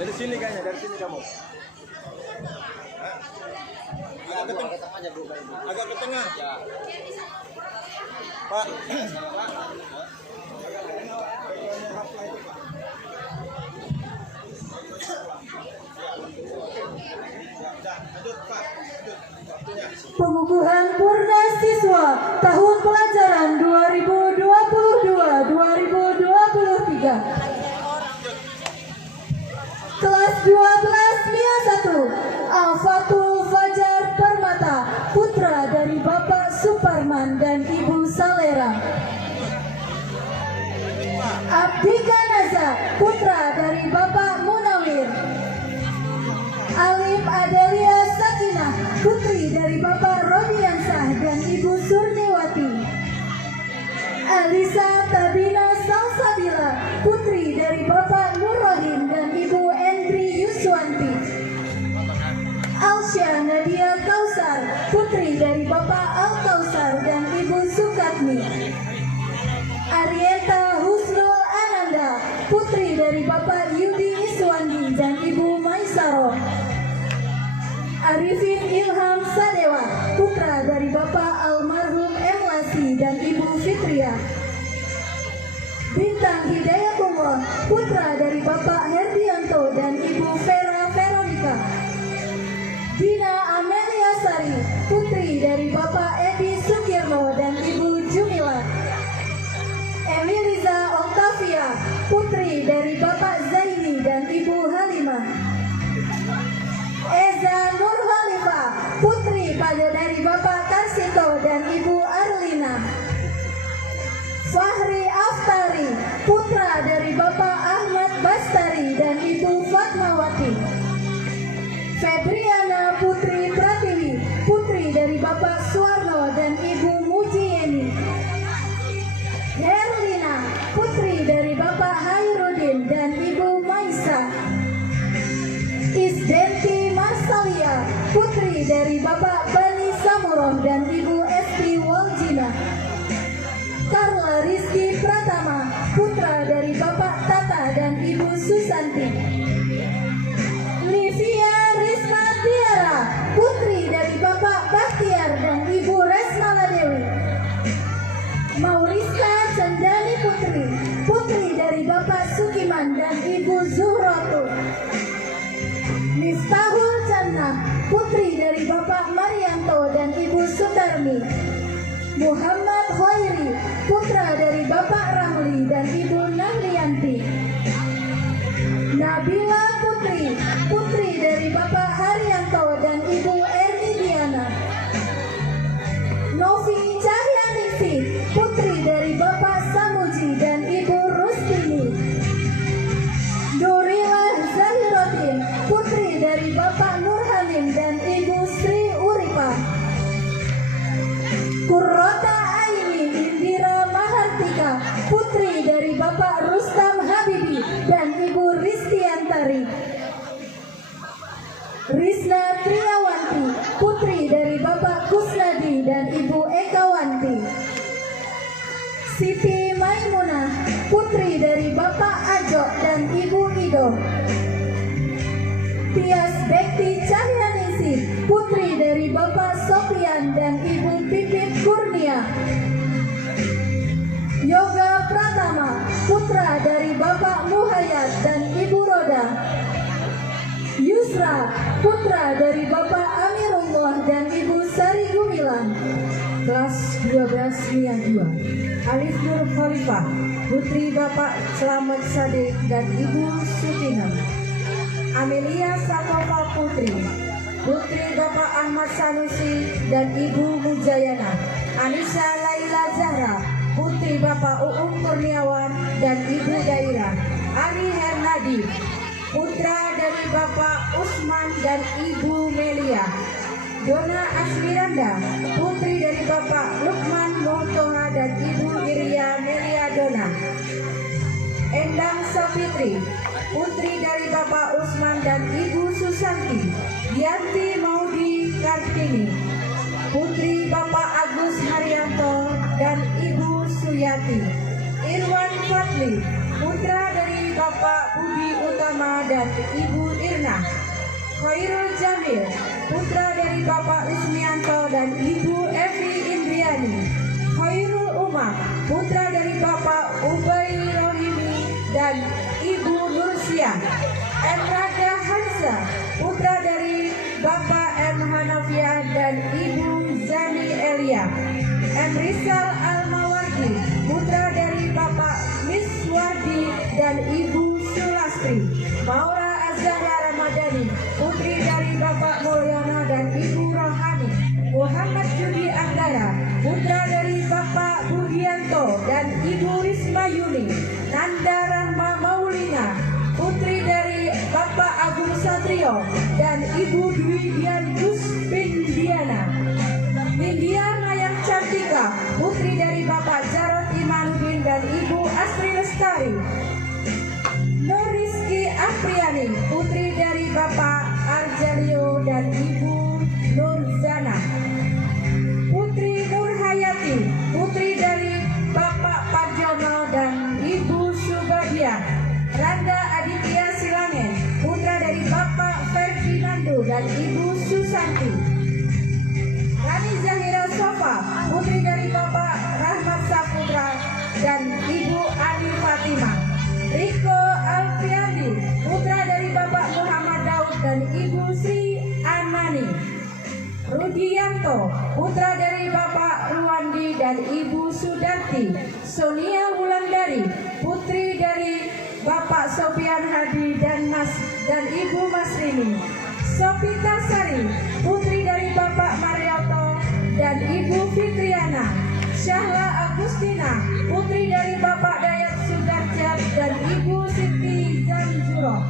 Dari sini kayaknya, dari sini kamu. Agak ke tengah aja, Bu. Agak ke tengah. Ya. Pak. Pengukuhan Purna Siswa tahun pelajaran 2022-2023. Kelas 12 MIA 1 Al-Fatul Fajar Permata, putra dari Bapak Suparman dan Ibu Salera. Abdika Naza, putra dari Bapak Munawir. Alim Adelia Sakinah, putri dari Bapak Rodiansah dan Ibu Surniwati. Alisa Tabina Salsabila, putri dari Bapak Nurrohim dan Ibu Endri Yuswanti. Alsya Nadia Kausar, putri dari Bapak Al Kausar dan Ibu Sukatmi. Arieta Husnul Ananda, putri dari Bapak Yudi Iswandi dan Ibu Maisaro. Arifin Ilham Sadewa, putra dari Bapak Almarhum Emlasi dan Ibu Fitria. Bintang Hidayatullah, putra dari Bapak Herdianto dan Ibu Vera Veronica. Dina Amelia Sari, putri dari Bapak Edi Sukirno dan Ibu Jumila. Emiliza Octavia, putri dari Bapak Zaini dan Ibu Halimah. Eza Nur Khalifah, putri pada dari Bapak Karsito dan Ibu Arlina. Fahri Aftari, putra dari Bapak Ahmad Bastari dan Ibu Fatmawati. Febriana Putri Pratiwi, putri dari Bapak Suwarno dan Ibu Mujieni. Herlina, putri dari Bapak Hairudin dan Ibu Maisa. Isdenti Marsalia, putri dari Bapak Bani Samuroh dan Ibu Esti Waljina. Karla Rizky Pratama, putra dari Bapak Tata dan Ibu Susanti. Livia Risma Tiara, putri dari Bapak Bahtiar dan Ibu Resmala Dewi. Mauriska Candani Putri, putri dari Bapak Sukiman dan Ibu Zuhrotu. Miftahul Jannah, putri dari Bapak Marianto dan Ibu Sutarmi. Muhammad Khairi, putra dari Bapak Ramli dan Ibu Nahlianti. Nabila Putri, putri dari Bapak Haryanto dan Ibu Erni Diana. Novi Cahyanisi, putri dari Bapak Samuji dan Ibu Rustini. Nurila Zahirotin, putri dari Bapak Nurhamin dan Ibu Sri Uripa. Kurrota Aini Indira Mahartika, putri dari Bapak Rustam Habibi dan Ibu Ristiantari. Risna Triawanti, putri dari Bapak Kusnadi dan Ibu Ekawanti. Siti Maimunah, putri dari Bapak Ajo dan Ibu Ido. Tias Bekti Cahyanisi, putri dari Bapak Sofian dan Ibu Pipit Kurnia. Yoga Pratama, putra dari Bapak Muhayyad dan Ibu Roda. Yusra, putra dari Bapak Amirullah dan Ibu Sari Gumilang. Kelas 12 MIA 2 Alif Nur Khalifah, putri Bapak Slamet Sadik dan Ibu Sutina. Amelia Sakofa Putri, putri Bapak Ahmad Sanusi dan Ibu Mujayana. Anissa Laila Zahra, putri Bapak Uum Kurniawan dan Ibu Daira. Ali Hernadi, putra dari Bapak Usman dan Ibu Melia. Dona Asmiranda, putri dari Bapak Lukman Mohtoha dan Ibu Iria Melia Dona. Endang Safitri, putri dari Bapak Usman dan Ibu Susanti. Yanti Maudi Kartini, putri Bapak Agus Haryanto dan Ibu Suyati. Irwan Fadli, putra dari Bapak Budi Utama dan dan Ibu Irna. Khairul Jamil, putra dari Bapak Ismianto dan Ibu Evi Indriani. Khairul Umar, putra dari Bapak Ubay Rohimi dan Ibu Nursia. M. Raga Hansa, putra dari Bapak M. Hanafiah dan Ibu Zani Elia. M. Rizal Almawardi, putra dari Bapak Miswardi dan Ibu Sulastri. Maura Azhara Ramadhani, putri dari Bapak Mulyono dan Ibu Rohani. Muhammad Judi Anggara, putra dari Bapak Budianto dan Ibu Risma Yuni. Nanda Rahma Maulina, putri dari Bapak Agung Satrio dan Ibu Dwi Dian Guspindiana. Nindya Mayang Cantika, putri dari Bapak Jarod Imanuddin dan Ibu Asri Lestari. Nur Rizky Apriani, putri dari Bapak Arjalio dan Ibu Nurzana. Putri Nur Hayati, putri dari Bapak Parjono dan Ibu Subadiah. Randa Aditya Silangen, putra dari Bapak Ferdinando dan Ibu Susanti. Rani Zahira Sofa, putri dari Bapak Rahmat Saputra dan Ibu Ani Fatimah. Riko Alfiandi, putra dari Bapak Muhammad Daud dan Ibu Sri Anani. Rudianto, putra dari Bapak Ruwandi dan Ibu Sudarti. Sonia Wulandari, putri dari Bapak Sofian Hadi dan Ibu Masrini. Sopita Sari, putri dari Bapak Marioto dan Ibu Fitriana. Syahla Agustina, putri dari Bapak Dayat Sudarjat dan Ibu Siti Zanjuro.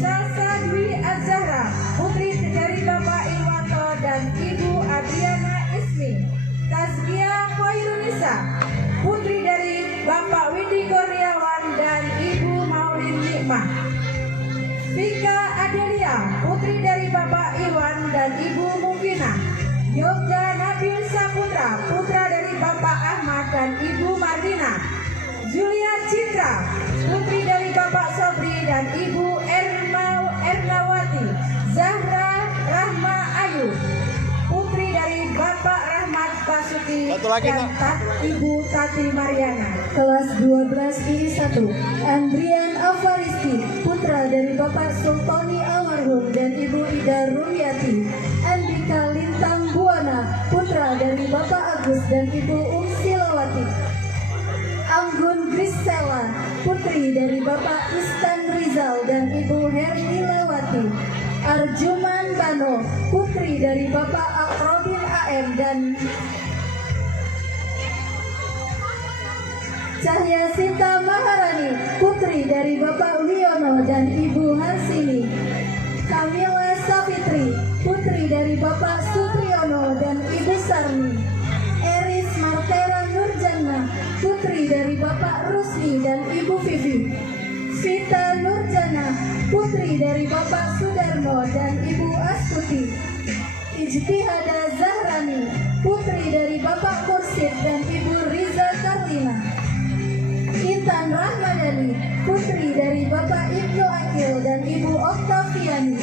Salsa Dwi Azhara, putri dari Bapak Irwanto dan Ibu Adriana Ismi. Tazkia Khairunisa, putri dari Bapak Widi Kurniawan dan Ibu Maulin Nikmah. Vika Adelia, putri dari Bapak Iwan dan Ibu Mungkina. Yoga Nabil Saputra, putra dari Bapak Ahmad dan Ibu Marlina. Julia Citra, putri dari Bapak Sobri dan Ibu Ernawati. Zahra Rahma Ayu, putri dari Bapak Rahmat Basuki dan Ibu Tati Mariana. Kelas 12 I1, Andrian Alfariski, putra dari Bapak Sultoni Almarhum dan Ibu Ida Rumiati. Andika Lintang Buana, putra dari Bapak Agus dan Ibu Umsilawati. Anggun Grisela, putri dari Bapak Istan Rizal dan Ibu Hernilawati. Arjuman Bano, putri dari Bapak Akrobin AM dan Cahya Sinta Maharani, putri dari Bapak Wiono dan Ibu Harsini. Kamila Safitri, putri dari Bapak Supriyono dan Ibu Sarni. Eris Martera Nurjana, putri dari Bapak Rusni dan Ibu Vivi. Vita Nurjana, putri dari Bapak Sudarmo dan Ibu Astuti. Ijtihada Zahrani, putri dari Bapak Kursid dan Ibu Riza Karlina. Intan Rahmadani, putri dari Bapak Ibnu Akil dan Ibu Oktaviani.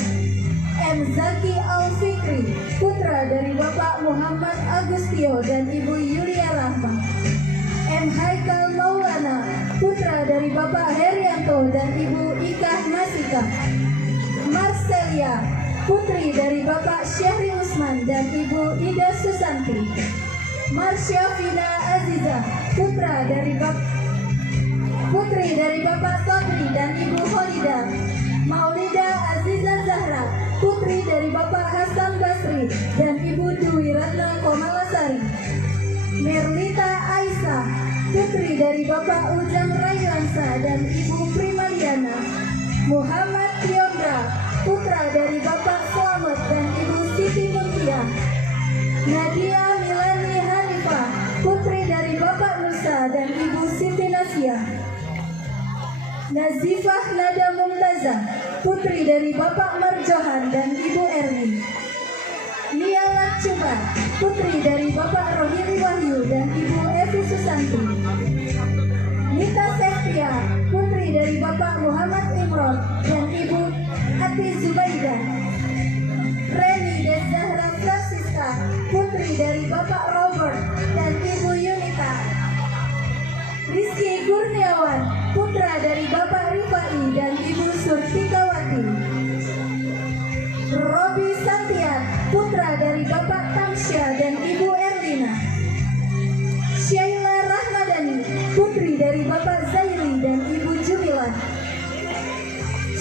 M. Zaki Al-Fikri, putra dari Bapak Muhammad Agustio dan Ibu Yulia Rahma. M. Haikal Maulana, putra dari Bapak Herianto dan Ibu Ikah Masika. Marcelia, putri dari Bapak Syahri Usman dan Ibu Ida Susanti. Marsha Fina Aziza, putri dari Bapak Sabri dan Ibu Holida. Maulida Aziza Zahra, putri dari Bapak Hasan Basri dan Ibu Dwi Ratna Komalasari. Merlita Aisyah, putri dari Bapak Ujang Rayuansa dan Ibu Primaliana. Muhammad Tiondra, putra dari Bapak Slamet dan Ibu Siti Muntiah. Nadia Milani Hanifah, putri dari Bapak Nusa dan Ibu Siti Nasia. Nazifah Nada Mumtazah, putri dari Bapak Marjohan dan Ibu Erni. Nia Lacuba, putri dari Bapak Rohiri Wahyu dan Ibu Evi Susanti. Nita Septia, putri dari Bapak Muhammad Imron dan Ibu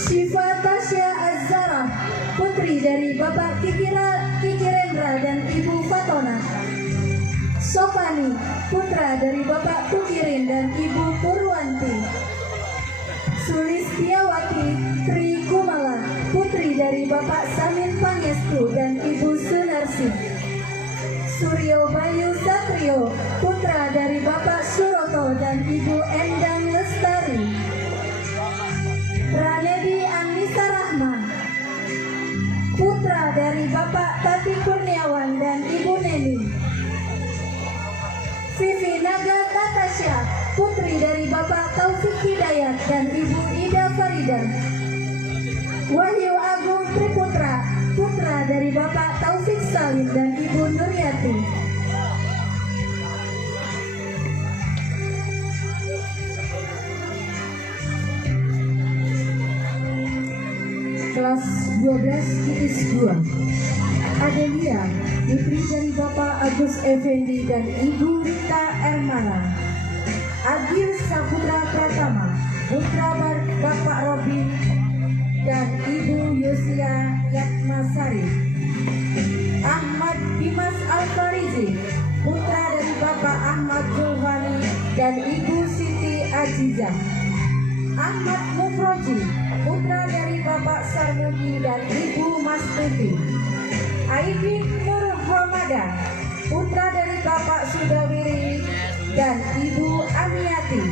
Syifa Tasya Azzara, putri dari Bapak Kikirendra dan Ibu Fatona. Sopani, putra dari Bapak Tukirin dan Ibu Purwanti. Sulistiawati Tri Kumala, putri dari Bapak Samin Pangestu dan Ibu Sunarsi. Suryo Bayu Satrio, putra dari Bapak Suroto dan Ibu Endang Lestari. Pranedi Anissa Rahma, putra dari Bapak Tati Kurniawan dan Ibu Neni. Vivi Naga Natasha, putri dari Bapak Taufik Hidayat dan Ibu Ida Farida. Wahyu Agung Triputra, putra dari Bapak Taufik Salim dan Ibu Nuryati. Kelas 12 IPS 2. Adelia, putri dari Bapak Agus Effendi dan Ibu Rita Ermana. Agil Saputra Pratama, putra Bapak Robin dan Ibu Yosia Yatmasari. Ahmad Dimas Alfarizi, putra dari Bapak Ahmad Zulfani dan Ibu Siti Azizah. Ahmad Mufroji, putra dari Bapak Sarmudi dan Ibu Mastuti. Aibin Nur Hamada, putra dari Bapak Sudawiri dan Ibu Amiati.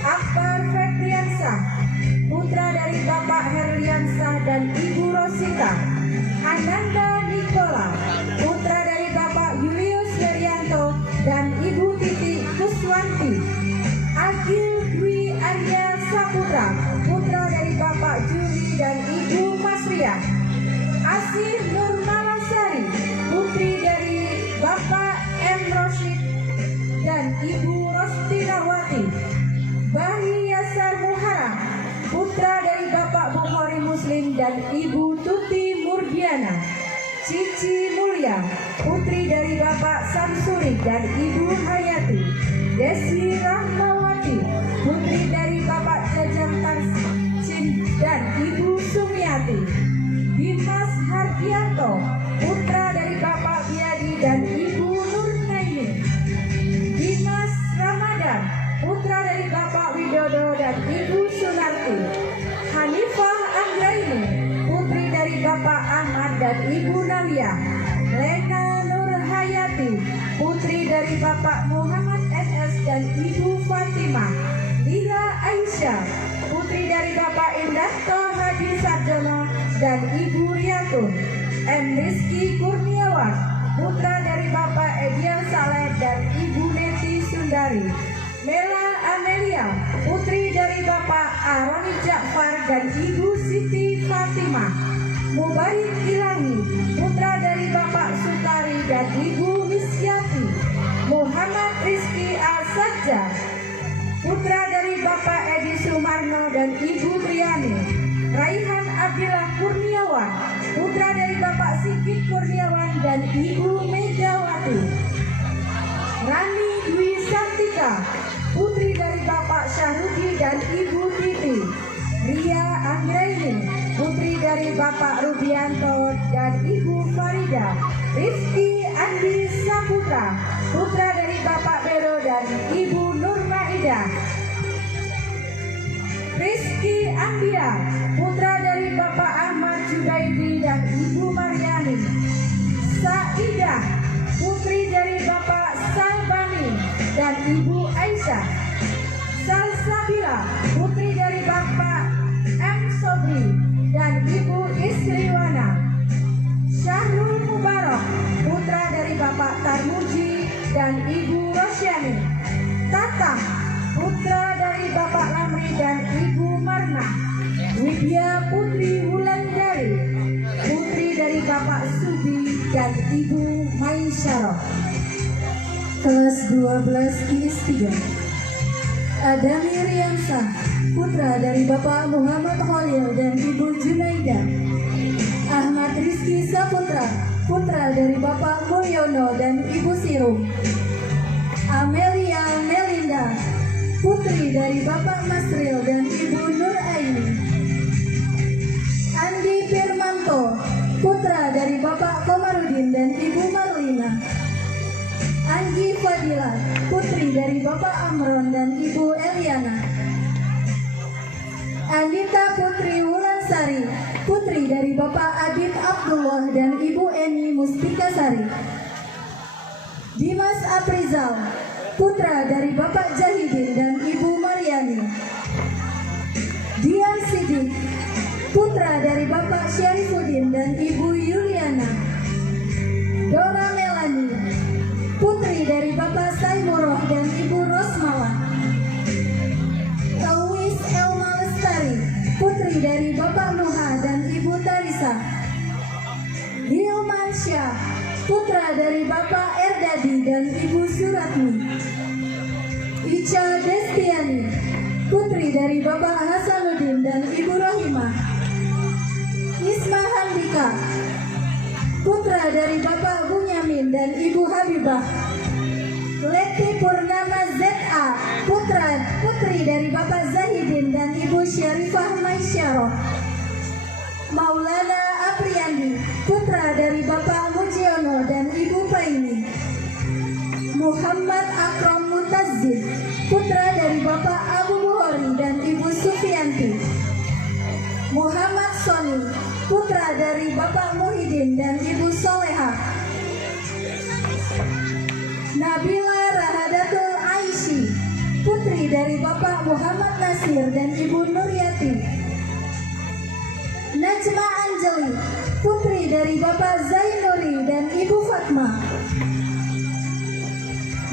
Akbar Febriansah, putra dari Bapak Herliansah dan Ibu Rosita. Ananda Nikola, putra dari Bapak Julius Herianto dan Ibu Titi Kuswanti. Agil Dwi Arya Saputra, putra dari Bapak Juli dan Ibu Masriah. Asih Nur Malasari, putri dari Bapak M. Roshid dan Ibu Rostinawati. Bahi Yasar Muhara, putra dari Bapak Bukhari Muslim dan Ibu Tuti Murdiana. Cici Mulia, putri dari Bapak Samsuri dan Ibu Hayati. Desi Rahmawati, putri dari Bapak Jajang Tarsin dan Ibu Sumiati. Dimas Hardianto, putra dari Bapak Biadi dan Ibu Nurnaini. Dimas Ramadan, putra dari Bapak Widodo dan Ibu Sunarti. Hanifah Anggraini, putri dari Bapak Ahmad dan Ibu Nalia. Lena Nurhayati, putri dari Bapak Muhammad NS dan Ibu Fatimah. Lila Aisyah, putri dari Bapak Indarto Hadi Sarjono dan Ibu Riatun. M. Rizky Kurniawan, putra dari Bapak Edian Saleh dan Ibu Neti Sundari. Mela Amelia, putri dari Bapak Aroni Ja'far dan Ibu Siti Fatimah. Mubarik Ilahi, putra dari Bapak Sutari dan Ibu Misyati. Muhammad Rizky Al-Sajjah, putra dari Bapak Edi Sumarno dan Ibu Triani. Raihan Abdillah Kurniawan, putra dari Bapak Sigit Kurniawan dan Ibu Megawati. Rani Dwi Santika, putri dari Bapak Syarudi dan Ibu Titi. Ria Anggraini, putri dari Bapak Rubianto dan Ibu Farida. Rifki Andi Saputra, putra dari Bapak Bero dan Ibu Nurmaidah. Rizky Andia, putra dari Bapak Ahmad Jubaidi dan Ibu Mariani. Saidah, putri dari Bapak Salbani dan Ibu Aisyah. Salsabila, putri dari Bapak M. Sobri dan Ibu Isriwana. Syahrul Mubarak, putra dari Bapak Tarmuji dan Ibu Rosyani. Tatang, putra dari Bapak Lamri dan Ibu Marna. Widya Putri Wulandari, putri dari Bapak Subi dan Ibu Maisyarah. Kelas 12 IPS 3. Adami Riansah, putra dari Bapak Muhammad Khalil dan Ibu Junaida. Ahmad Rizky Saputra, putra dari Bapak Mulyono dan Ibu Sirum. Amelia Melinda, putri dari Bapak Masril dan Ibu Nur Aini. Fadila, putri dari Bapak Amron dan Ibu Eliana. Andita Putri Wulansari, putri dari Bapak Adit Abdullah dan Ibu Eni Mustikasari. Dimas Aprizal, putra dari Bapak Jahidin dan Ibu Mariani. Dian Sidik, putra dari Bapak Syarifuddin dan Ibu Yuliana. Dora Melani, putri dari Bapak Saimuroh dan Ibu Rosmala. Tauis Elma Lestari, putri dari Bapak Nuha dan Ibu Tarisa. Hilman Syah, putra dari Bapak Erdadi dan Ibu Suratmi. Ica Destiani, putri dari Bapak Hasanuddin dan Ibu Rohimah. Isma Handika, putra dari Bapak Bunyamin dan Ibu Habibah. Leti Purnama ZA, putri dari Bapak Zahidin dan Ibu Syarifah Maisyarah. Maulana Apriandi, putra dari Bapak Mujiono dan Ibu Paini. Muhammad Akram Mutazid, putra dari Bapak Abu Buhori dan Ibu Sufianti. Muhammad Soni, putra dari Bapak Muhyiddin dan Ibu Soleha. Nabila Rahadatul Aishi, putri dari Bapak Muhammad Nasir dan Ibu Nuryati. Najma Anjeli, putri dari Bapak Zainuri dan Ibu Fatma.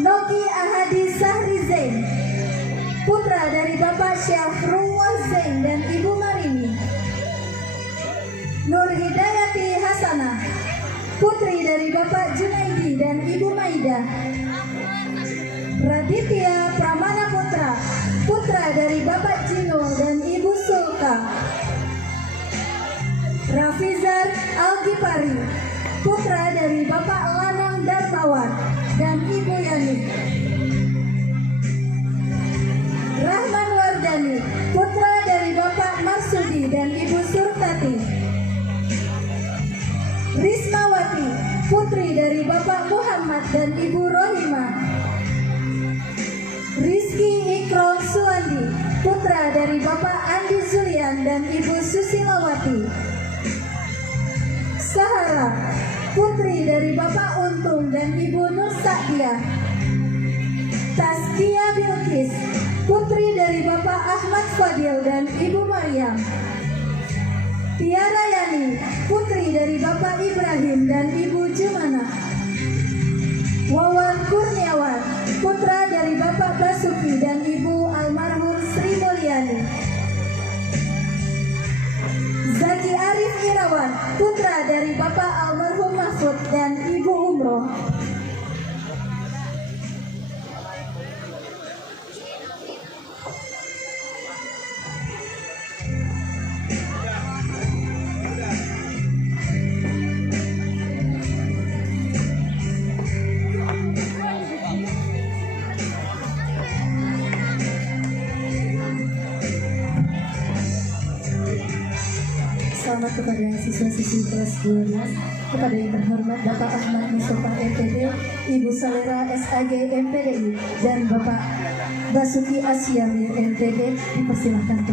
Noki Ahadi Sahri Zain, putra dari Bapak Syafrullah Zain dan Ibu Marini. Nur Hidayati Hasanah, putri dari Bapak Junaidi dan Ibu Maida. Raditya Pramana Putra, putra dari Bapak Jino dan Ibu Sulka. Rafizar Al-Gipari, putra dari Bapak Lanang Darmawan dan Ibu Yani. Rahman Wardani, putra dari Bapak Marsudi dan Ibu Surtati. Rismawati, putri dari Bapak Muhammad dan Ibu Rohimah. Rizky Ikrom Suwandi, putra dari Bapak Andi Zulian dan Ibu Susilawati. Sahara, putri dari Bapak Untung dan Ibu Nur Sa'diah. Taskia Bilkis, putri dari Bapak Ahmad Fadil dan Ibu Maryam. Tiara Yani, putri dari Bapak Ibrahim dan Ibu Jumana. Wawan Kurniawan, putra dari Bapak Basuki dan Ibu almarhum Sri Mulyani. Zaki Arif Irawan, putra dari Bapak almarhum Mahfud dan Ibu Umroh. Selamat kepada siswa-siswi kelas 12, kepada yang terhormat Bapak Ahmad Mustafa MPD, Ibu Salera SAG MPDI, dan Bapak Basuki Asyamir MPD, dipersilahkan.